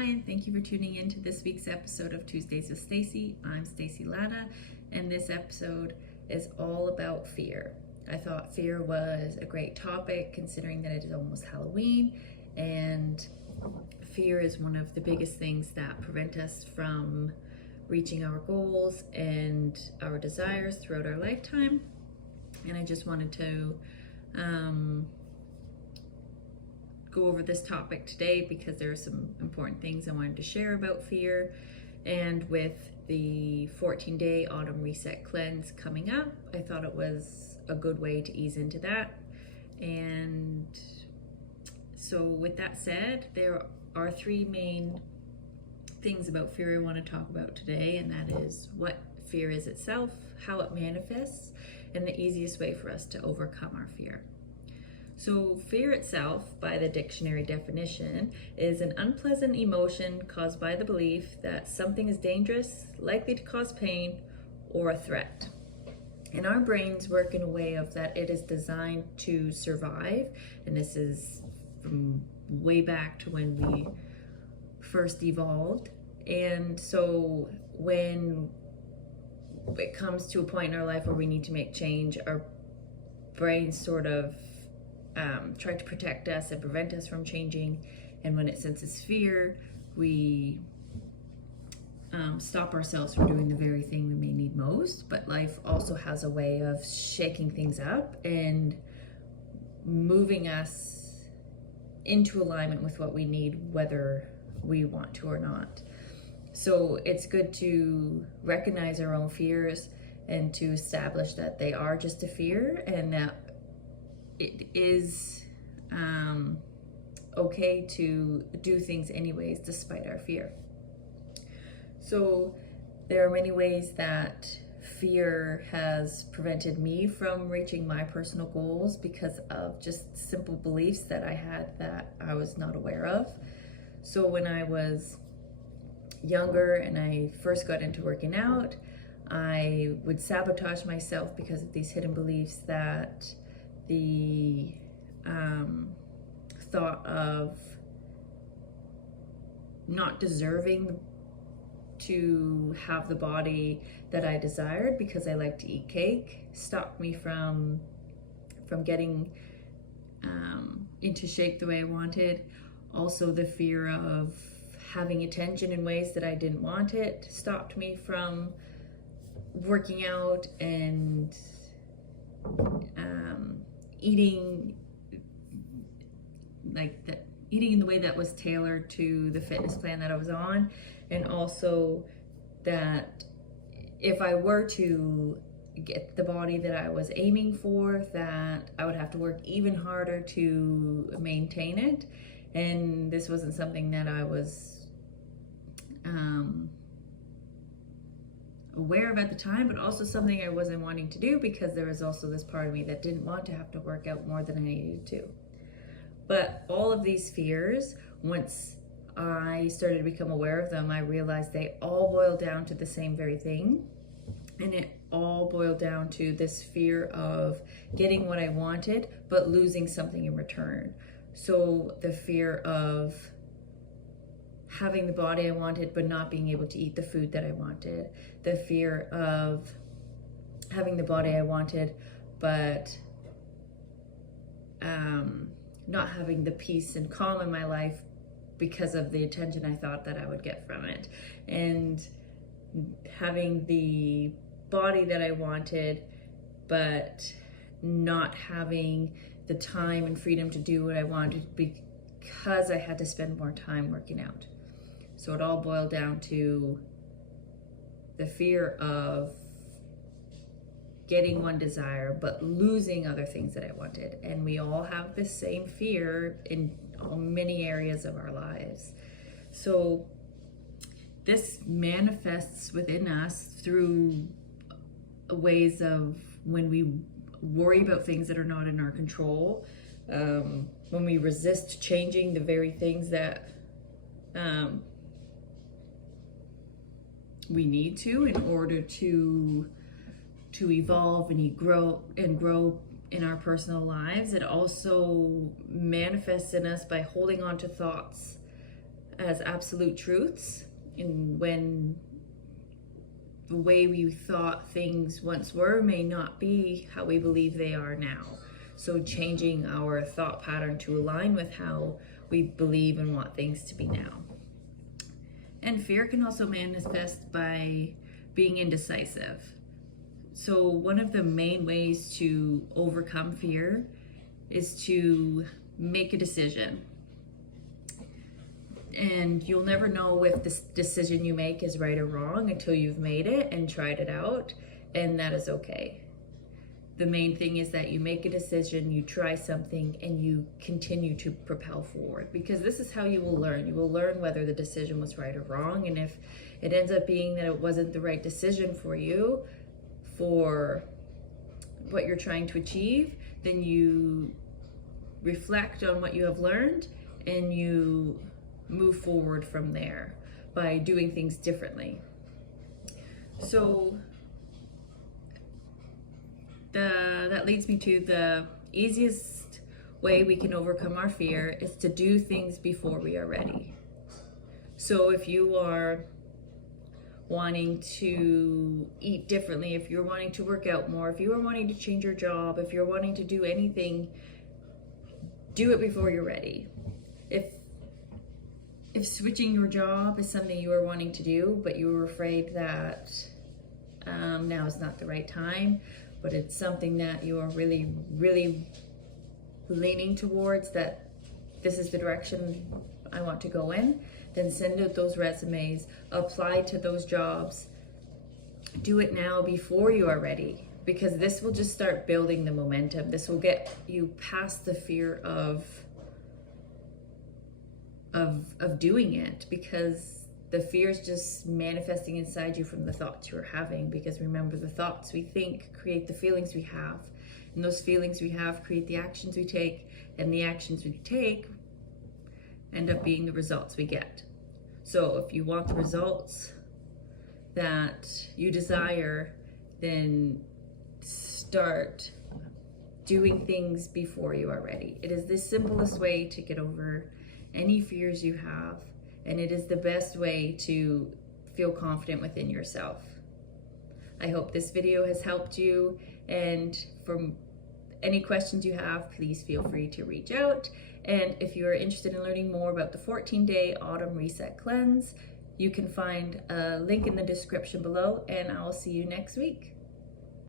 Hi, and thank you for tuning in to this week's episode of Tuesdays with Stacy. I'm Stacy Latta, and this episode is all about fear. I thought fear was a great topic considering that it is almost Halloween, and fear is one of the biggest things that prevent us from reaching our goals and our desires throughout our lifetime. And I just wanted to go over this topic today because there are some important things I wanted to share about fear. And with the 14-day autumn reset cleanse coming up, I thought it was a good way to ease into that. And so with that said, there are three main things about fear I want to talk about today, and that is what fear is itself, how it manifests, and the easiest way for us to overcome our fear. So fear itself, by the dictionary definition, is an unpleasant emotion caused by the belief that something is dangerous, likely to cause pain, or a threat. And our brains work in a way of that it is designed to survive, and this is from way back to when we first evolved. And so when it comes to a point in our life where we need to make change, our brains sort of try to protect us and prevent us from changing. And when it senses fear, we stop ourselves from doing the very thing we may need most. But life also has a way of shaking things up and moving us into alignment with what we need, whether we want to or not. So it's good to recognize our own fears and to establish that they are just a fear, and that it is okay to do things anyways despite our fear. So there are many ways that fear has prevented me from reaching my personal goals because of just simple beliefs that I had that I was not aware of. So when I was younger and I first got into working out, I would sabotage myself because of these hidden beliefs that the thought of not deserving to have the body that I desired because I like to eat cake stopped me from getting into shape the way I wanted. Also, the fear of having attention in ways that I didn't want it stopped me from working out and eating in the way that was tailored to the fitness plan that I was on. And also that if I were to get the body that I was aiming for, that I would have to work even harder to maintain it. And this wasn't something that I was aware of at the time, but also something I wasn't wanting to do because there was also this part of me that didn't want to have to work out more than I needed to. But all of these fears, once I started to become aware of them, I realized they all boil down to the same very thing. And it all boiled down to this fear of getting what I wanted, but losing something in return. So the fear of having the body I wanted, but not being able to eat the food that I wanted. The fear of having the body I wanted, but not having the peace and calm in my life because of the attention I thought that I would get from it. And having the body that I wanted, but not having the time and freedom to do what I wanted because I had to spend more time working out. So it all boiled down to the fear of getting one desire, but losing other things that I wanted. And we all have the same fear in many areas of our lives. So this manifests within us through ways of when we worry about things that are not in our control, when we resist changing the very things that we need to in order to evolve and grow in our personal lives. It also manifests in us by holding on to thoughts as absolute truths, and when the way we thought things once were may not be how we believe they are now. So changing our thought pattern to align with how we believe and want things to be now. And fear can also manifest by being indecisive. So one of the main ways to overcome fear is to make a decision. And you'll never know if this decision you make is right or wrong until you've made it and tried it out, and that is okay. The main thing is that you make a decision, you try something, and you continue to propel forward, because this is how you will learn. You will learn whether the decision was right or wrong, and if it ends up being that it wasn't the right decision for you, for what you're trying to achieve, then you reflect on what you have learned and you move forward from there by doing things differently. So that leads me to the easiest way we can overcome our fear is to do things before we are ready. So if you are wanting to eat differently, if you're wanting to work out more, if you are wanting to change your job, if you're wanting to do anything, do it before you're ready. If switching your job is something you are wanting to do, but you were afraid that now is not the right time, but it's something that you are really, really leaning towards, that this is the direction I want to go in, then send out those resumes, apply to those jobs. Do it now before you are ready, because this will just start building the momentum. This will get you past the fear of doing it, because the fear is just manifesting inside you from the thoughts you're having. Because remember, the thoughts we think create the feelings we have, and those feelings we have create the actions we take, and the actions we take end up being the results we get. So if you want the results that you desire, then start doing things before you are ready. It is the simplest way to get over any fears you have, and it is the best way to feel confident within yourself. I hope this video has helped you, and from any questions you have, please feel free to reach out. And if you are interested in learning more about the 14-day Autumn Reset Cleanse, you can find a link in the description below, and I'll see you next week.